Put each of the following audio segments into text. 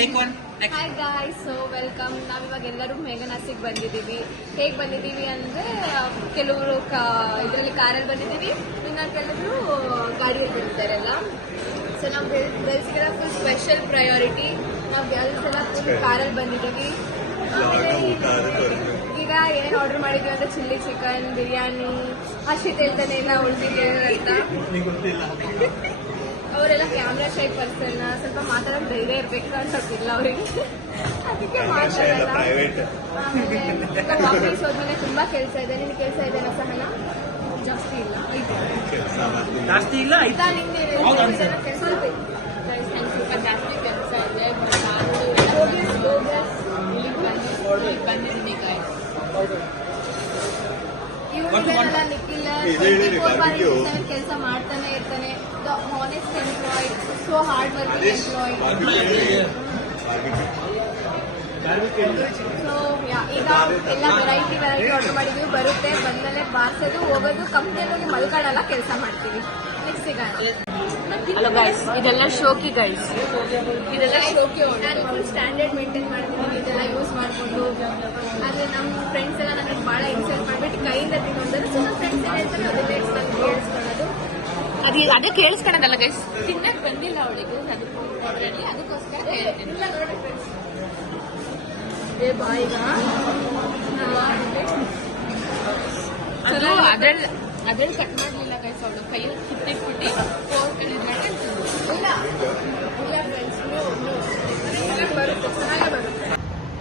Hi guys, so welcome. ನಾವಿವಾಗ ಎಲ್ಲರೂ ಮೇಘನಾಸಿಗೆ ಬಂದಿದ್ದೀವಿ. ಹೇಗೆ ಬಂದಿದ್ದೀವಿ ಅಂದರೆ ಕೆಲವರು ಇದರಲ್ಲಿ ಕಾರಲ್ಲಿ ಬಂದಿದ್ದೀವಿ, ಇನ್ನು ಕೆಲವರು ಗಾಡಿಯಲ್ಲಿ ಬಂದಿದ್ದಾರೆಲ್ಲ. ಸೊ ನಾವು ಗರ್ಲ್ಸ್ಗೆಲ್ಲ ಫುಲ್ ಸ್ಪೆಷಲ್ ಪ್ರಯಾರಿಟಿ. ನಾವು ಗರ್ಲ್ಸ್ ಎಲ್ಲ ಫುಲ್ ಕಾರಲ್ಲಿ ಬಂದಿದ್ದೀವಿ. ಈಗ ಏನೇನು ಆರ್ಡರ್ ಮಾಡಿದ್ವಿ ಅಂದರೆ ಚಿಲ್ಲಿ ಚಿಕನ್, ಬಿರಿಯಾನಿ, ಹರ್ಷಿತ್ ಹೇಳ್ತಾನೆ ಎಲ್ಲ ಉಳಿದಿದ್ದೇವೆ ಅಂತ. ಅವರೆಲ್ಲ ಕ್ಯಾಮ್ರಾ ಶೈ ಪರ್ಸನ್, ಸ್ವಲ್ಪ ಮಾತಾಡೋಕೆ ಧೈರ್ಯ ಇರ್ಬೇಕು ಅನ್ಸೋಕ್ಕಿಲ್ಲ ಅವ್ರಿಗೆ, ಅದಕ್ಕೆ ಮಾತಾಡಲ್ಲ. ಆಫೀಸ್ ಹೋದ್ಮೇಲೆ ತುಂಬಾ ಕೆಲಸ ಇದೆ. ನಿನ್ ಕೆಲಸ ಇದೆನಾ ಸಹನ? ಜಾಸ್ತಿ ಇಲ್ಲ, ಜಾಸ್ತಿ ಇಲ್ಲ, ಸ್ವಲ್ಪ ಜಾಸ್ತಿ ಕೆಲಸ ಇದೆ. ಬಂದಿದ್ದೀನಿ ಇವರೆಲ್ಲ ನಿಖಿಲ್ 24/7 ಕೆಲಸ ಮಾಡ್ತಾನೆ ಇರ್ತಾನೆ. The honest employee, so hard working employee. So ಈಗ ಎಲ್ಲ ವೆರೈಟಿ ಆರ್ಡರ್ ಮಾಡಿದ್ವಿ. ಬರುತ್ತೆ, ಬಂದಮೇಲೆ ಬಾರ್ಸೋದು, ಹೋಗೋದು, ಕಂಪ್ನಿಯಲ್ಲಿ ಮಲ್ಕೊಳ್ಳಲ್ಲ, ಕೆಲಸ ಮಾಡ್ತೀವಿ. ನೆಕ್ಸ್ಟ್ ಸಿಗೋಣ. ಹಲೋ ಗೈಸ್, ಇದೆಲ್ಲ ಶೋಕಿ ಗೈಸ್, ಇದೆಲ್ಲ ಶೋಕಿ. ನಾನು ಫುಲ್ ಸ್ಟ್ಯಾಂಡರ್ಡ್ ಮೇಂಟೈನ್ ಮಾಡ್ತೀನಿ ಇದೆಲ್ಲ ಯೂಸ್ ಮಾಡಿಕೊಂಡು. ಆದರೆ ನಮ್ಮ ಫ್ರೆಂಡ್ಸ್ ಎಲ್ಲ ನನಗೆ ಭಾಳ ಇನ್ಸಲ್ಟ್ ಮಾಡಿಬಿಟ್ಟು ಕೈಯಿಂದ ತಿನ್ನೋದು. ಸೊ ನಮ್ಮ ಫ್ರೆಂಡ್ಸ್ ಎಲ್ಲ ಹೇಳ್ತಾರೆ ಅದನ್ನೇ ಕೇಳಿಸ್ಕೊಳ್ಳೋದು. ಅದೇ ಕೇಳಿಸ್ಕೊಳ್ಳೋದಲ್ಲ ಗೈಸ್, ತಿನ್ನಕ್ಕೆ ಬಂದಿಲ್ಲ ಅವಳಿಗೆ ಅದರಲ್ಲಿ, ಅದಕ್ಕೋಸ್ಕರ ಹೇಳ್ತೀನಿ. ಬಾಯಿಗ ಅದ್ರಲ್ಲಿ ಕಟ್ ಮಾಡಲಿಲ್ಲ ಗೈಸ್, ಅವಳು ಕೈಯಲ್ಲಿ ಕಿತ್ತಿಟ್ಬಿಟ್ಟು fork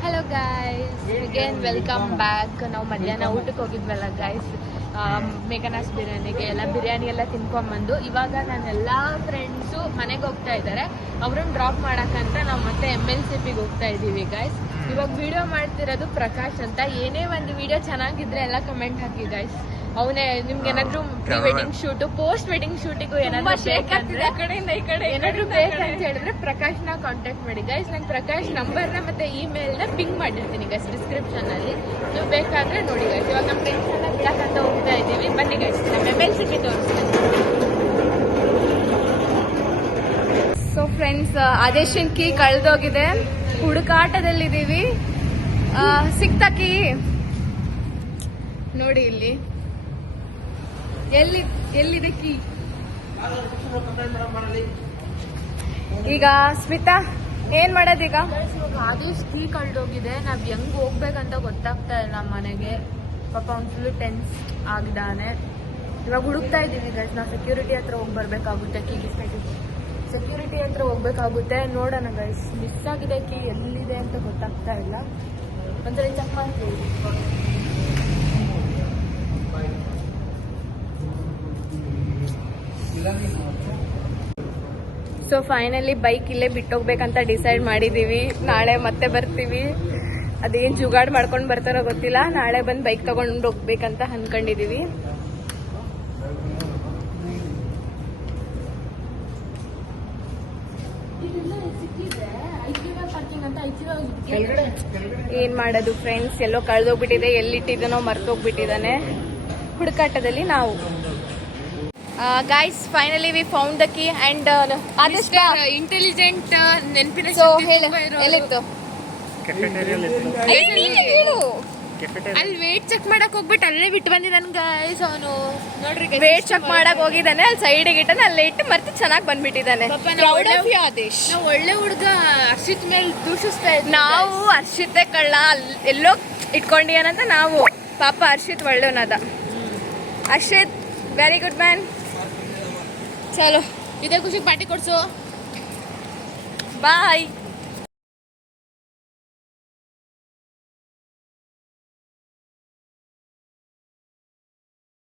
hello guys, again welcome back. ನಾವು ಮಧ್ಯಾಹ್ನ ಊಟಕ್ಕೆ ಹೋಗಿದ್ವಲ್ಲ ಗೈಸ್, ಮೇಘನಾಸ್ ಬಿರಿಯಾನಿಗೆ. ಎಲ್ಲ ಬಿರಿಯಾನಿ ಎಲ್ಲ ತಿನ್ಕೊಂಡ್ಬಂದು ಇವಾಗ ನನ್ನೆಲ್ಲ ಫ್ರೆಂಡ್ಸು ಮನೆಗೆ ಹೋಗ್ತಾ ಇದ್ದಾರೆ. ಅವ್ರನ್ನ ಡ್ರಾಪ್ ಮಾಡಕ್ಕಂತ ನಾವು ಮತ್ತೆ MLCPಗೆ ಹೋಗ್ತಾ ಇದ್ದೀವಿ ಗೈಸ್. ಇವಾಗ ವಿಡಿಯೋ ಮಾಡ್ತಿರೋದು ಪ್ರಕಾಶ್ ಅಂತ. ಏನೇ ಒಂದು ವಿಡಿಯೋ ಚೆನ್ನಾಗಿದ್ರೆ ಎಲ್ಲ ಕಮೆಂಟ್ ಹಾಕಿ ಗೈಸ್. ಅವನೇ ನಿಮ್ಗೆ ಏನಾದ್ರು pre wedding shoot, post wedding ಶೂಟಿಗೂ ಏನಾದ್ರು ಏನಾದ್ರು ಬೇಕಂತ ಹೇಳಿದ್ರೆ ಪ್ರಕಾಶ್ನ ಕಾಂಟ್ಯಾಕ್ಟ್ ಮಾಡಿ ಗೈಸ್. ನಾನು ಪ್ರಕಾಶ್ ನಂಬರ್ನ ಮತ್ತೆ ಇಮೇಲ್ನ ಪಿಂಗ್ ಮಾಡಿರ್ತೀನಿ ಗೈಸ್ ಡಿಸ್ಕ್ರಿಪ್ಷನ್ ಅಲ್ಲಿ, ನೀವು ಬೇಕಾದ್ರೆ ನೋಡಿ ಗೈಸ್. ಇವಾಗ ನಮ್ಮ ಫ್ರೆಂಡ್ಸ್ ಎಲ್ಲ ಬಿಡಕ್ಕಂತ ಹೋಗ್ತಾ ಇದ್ದೀವಿ. ಬನ್ನಿ ಗೈಸ್, ನಮ್ಮ MLCP ತೋರಿಸ್ತೀನಿ. ಸೊ ಫ್ರೆಂಡ್ಸ್, ಆದೇಶನ್ ಕೀ ಕಳೆದೋಗಿದೆ, ಹುಡುಕಾಟದಲ್ಲಿದ್ದೀವಿ. ಸಿಕ್ತಕಿ ನೋಡಿ ಇಲ್ಲಿ ಎಲ್ಲಿದೆ ಕೀ. ಈಗ ಸ್ಮಿತಾ ಏನ್ ಮಾಡೋದೀಗ? ಆದೇಶ್ ಕೀ ಕಳೆದೋಗಿದೆ. ನಾವ್ ಹೆಂಗ್ ಹೋಗ್ಬೇಕಂತ ಗೊತ್ತಾಗ್ತಾ ಇಲ್ಲ ಮನೆಗೆ. ಪಾಪ ಅವ್ನು ಫುಲ್ ಟೆನ್ಸ್ ಆಗಿದ್ದಾನೆ. ಇವಾಗ ಹುಡುಕ್ತಾ ಇದ್ದೀವಿ ಗೈಸ್. ನಾವು ಸೆಕ್ಯೂರಿಟಿ ಹತ್ರ ಹೋಗಿ ಬರ್ಬೇಕಾಗುತ್ತೆ. ಕೀಗೆ ಸೆಕ್ಯೂರಿಟಿ ಹತ್ರ ಹೋಗ್ಬೇಕಾಗುತ್ತೆ. ನೋಡೋಣ ಗೈಸ್, ಮಿಸ್ ಆಗಿದೆ ಕೀ, ಎಲ್ಲಿದೆ ಅಂತ ಗೊತ್ತಾಗ್ತಾ ಇಲ್ಲ. ಒಂದ್ಸರಿ ಚೆಕ್ ಮಾಡ್ತೀವಿ. ಸೊ ಫೈನಲಿ ಬೈಕ್ ಇಲ್ಲೇ ಬಿಟ್ಟೋಗ್ಬೇಕಂತ ಡಿಸೈಡ್ ಮಾಡಿದೀವಿ. ನಾಳೆ ಮತ್ತೆ ಬರ್ತೀವಿ. ಅದೇನ್ ಜುಗಾಡ್ ಮಾಡ್ಕೊಂಡು ಬರ್ತಾರೋ ಗೊತ್ತಿಲ್ಲ. ನಾಳೆ ಬಂದು ಬೈಕ್ ತಗೊಂಡು ಹೋಗ್ಬೇಕಂತ ಅನ್ಕೊಂಡಿದೀವಿ. ಏನ್ ಮಾಡೋದು ಫ್ರೆಂಡ್ಸ್, ಎಲ್ಲೋ ಕಳೆದೋಗ್ಬಿಟ್ಟಿದೆ. ಎಲ್ಲಿಟ್ಟಿದ್ದಾನೋ ಮರ್ತೋಗ್ಬಿಟ್ಟಿದ್ದಾನೆ. ಹುಡುಕಾಟದಲ್ಲಿ ನಾವು. Guys, finally we found the key and ಆದಷ್ಟು ಇಂಟೆಲಿಜೆಂಟ್ ನೆನಪಿನ. ಸೊ ಹೇಳು, ಎಲ್ಲಿತ್ತು? ಅಲ್ಲಿ ವೇಟ್ ಚೆಕ್ ಮಾಡಕ್ ಹೋಗ್ಬಿಟ್ಟು ಅಲ್ಲೇ ಬಿಟ್ಟು ಬಂದಿದ್ದಾನೆ ಗೈಸ್. ಅವನು ನೋಡ್ರಿ, ವೇಟ್ ಚೆಕ್ ಮಾಡಕ್ ಹೋಗಿದ್ದಾನೆ. ಅಲ್ಲಿ ಸೈಡಿಗೆ ಇಟ್ಟಾನೆ, ಅಲ್ಲೇ ಇಟ್ಟು ಮತ್ತೆ ಚೆನ್ನಾಗಿ ಬಂದ್ಬಿಟ್ಟಿದ್ದಾನೆ. ಆದೇಶ್ ಒಳ್ಳೆ ಹುಡುಗ. ಹರ್ಷಿತ್ ಮೇಲೆ ದೂಷಿಸ್ತಾ ಇದ್ದ ನಾವು. ಹರ್ಷಿತೆ ಕಳ್ಳ ಎಲ್ಲೋ ಇಟ್ಕೊಂಡಿಯಾನಂತ ನಾವು. ಪಾಪ ಹರ್ಷಿತ್ ಒಳ್ಳೆವನದ. Harshit very good man. ಚಲೋ, ಇದೇ ಖುಷಿಗೆ ಪಾರ್ಟಿ ಕೊಡ್ಸು. ಬಾಯ್.